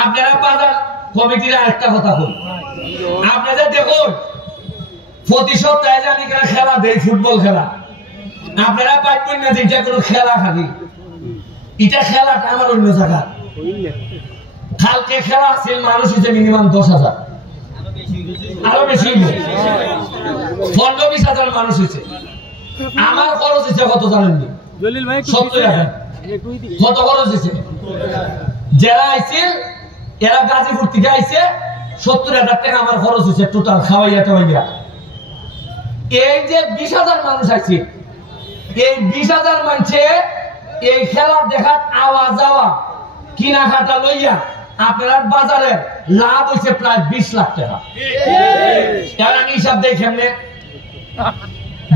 আপনারা বাজার কমিটির আরেকটা কথা বল, আপনাদের দেখুন প্রতি সপ্তাহে জানি কেন খেলা দেয়, ফুটবল খেলা। আপনারা পাইবেন না যে এটা কোনো খেলা, খালি এটা খেলাটা আমার অন্য জায়গা। কালকে খেলা আছে, মানুষ হচ্ছে মিনিমাম 10,000, আরো বেশি 15-20,000 মানুষ হয়েছে। আমার খরচ হচ্ছে কত জানেন? 70,000। কত খরচ হয়েছে? যারা আইছে এরা গাজীপুর থেকে আইছে, 70,000 টাকা আমার খরচ হয়েছে টোটাল খাওয়াইয়া টাওয়াইয়া। এই যে 20,000 মানুষ আছে, এই 20,000 মানুষে এই খেলা দেখার আওয়া যাওয়া কিনা খাটা লইয়া আপনার বাজারে লাভ হয়েছে প্রায় 20 লাখ টাকা। এর আমি হিসাব দেই কেমনে?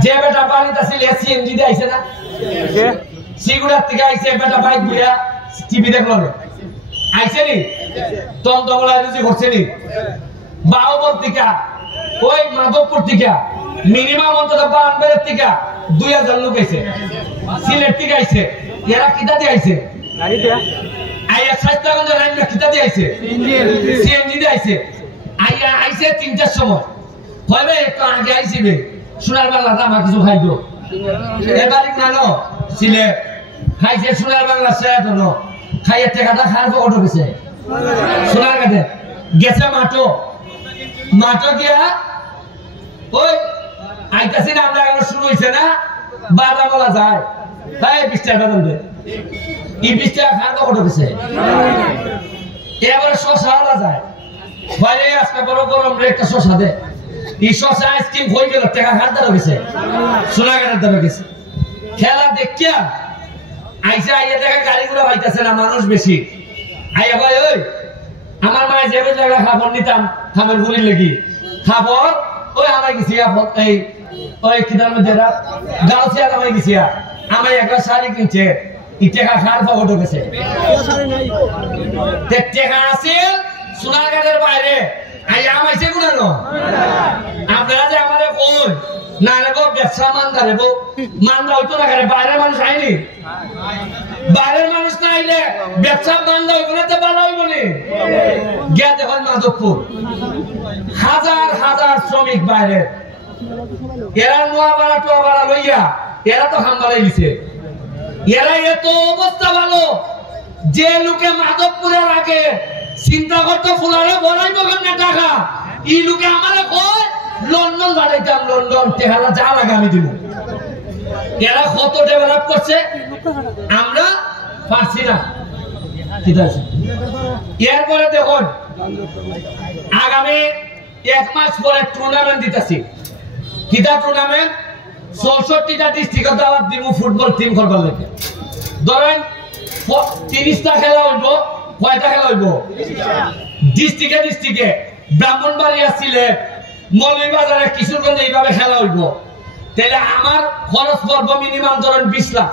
যে বেটা বাড়িতে ছিল সিএনজি দিয়ে আইছে না, সিগুড়ার থেকে আইছে বেটা বাইক বুয়া টিভি দেখলো না, আইছে নি টমটমলা রুজি করছে নি, বাউবল থেকে ওই মাধবপুর থেকে মিনিমাম অন্তত বানবের থেকে 2,000 লোক আইছে, সিলেট থেকে আইছে। এরা কিতা দিয়ে আইছে? আইয়া স্বাস্থ্যগঞ্জ লাইন কিতা দিয়ে আইছে? সিএনজি দিয়ে আইছে। আইয়া আইছে 3টার সময়, হবে একটু আগে আইছিবে সোনার বাংলাতে আমার কিছু খাইতো, এবারে নানো সিলেট খাইছে সোনার বাংলা সেটা নো খাইয়ে টাকাটা খাওয়ার পর অটো গেছে সোনার কাটে গেছে মাঠো গিয়া ওই আইতাছি না, আমরা এখন শুরু হয়েছে না, বাদা বলা যায় তাই 20 টাকা বেতন দেয়, এই 20 টাকা খাওয়ার পর অটো গেছে। এবারে শশা আলা যায়, বাইরে আজকে বড় গরম রে একটা শশা দে, এই শশা আইসক্রিম হয়ে গেল টাকা খাওয়ার দ্বারা গেছে, সোনাঘাটের দ্বারা গেছে। খেলা দেখিয়া আইসা আইয়া দেখা গাড়িগুলো পাইতেছে না, মানুষ বেশি। আইয়া ভাই ওই আমার মায়ের যে জায়গা খাবার নিতাম খাবার গুলির লেগে খাবার ওই আমার গেছি এই ওই কিতার মধ্যে গাউছিয়া আমার গেছি, আমার একটা শাড়ি কিনছে, ই টাকা খাওয়ার পকেট গেছে। টাকা আছে সোনারঘাটের বাইরে আইয়া আমাইছে গুনানো। আপনারা যে আমাদের কোন না রেবো ব্যবসা মান্দা রেবো মান্দা হইতো না, বাইরের মানুষ আইনি, বাইরের মানুষ না আইলে ব্যবসা মান্দা হইব না, তো ভালো হইব নি। গিয়া দেখুন মাধবপুর হাজার হাজার শ্রমিক বাইরে, এরা নোয়াপাড়া টোয়াপাড়া লইয়া এরা তো খাম্বালাই দিছে। এরা এত অবস্থা ভালো যে লোকে মাধবপুরের আগে চিন্তা করতো ফুলারে বড়াইব কেমনে টাকা, এই লোকে আমারে কয় লন্ডন বাড়াইতাম, লন্ডন টেহারা যা লাগে আমি দিব। এরা কত ডেভেলপ করছে, আমরা পারছি না। ঠিক আছে, এরপরে দেখুন আগামী 1 মাস পরে টুর্নামেন্ট দিতেছি। কিটা টুর্নামেন্ট? 64টা ডিস্ট্রিক্টে দাওয়াত দিব ফুটবল টিম করবার লাগে। ধরেন 30টা খেলা হইব, কয়টা খেলা হইব? ডিস্ট্রিক্টে ব্রাহ্মণবাড়িয়া, সিলেট, মৌলভীবাজারে, কিশোরগঞ্জে এইভাবে খেলা হইব। তাহলে আমার খরচ পড়বো মিনিমাম ধরেন 20 লাখ।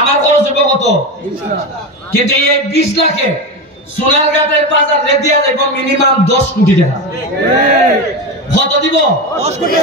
আমার খরচ হইব কত? কিন্তু এই 20 লাখে সোনারঘাটের বাজার রে দিয়া যাইব মিনিমাম 10 কোটি টাকা। কত দিব? 10 কোটি।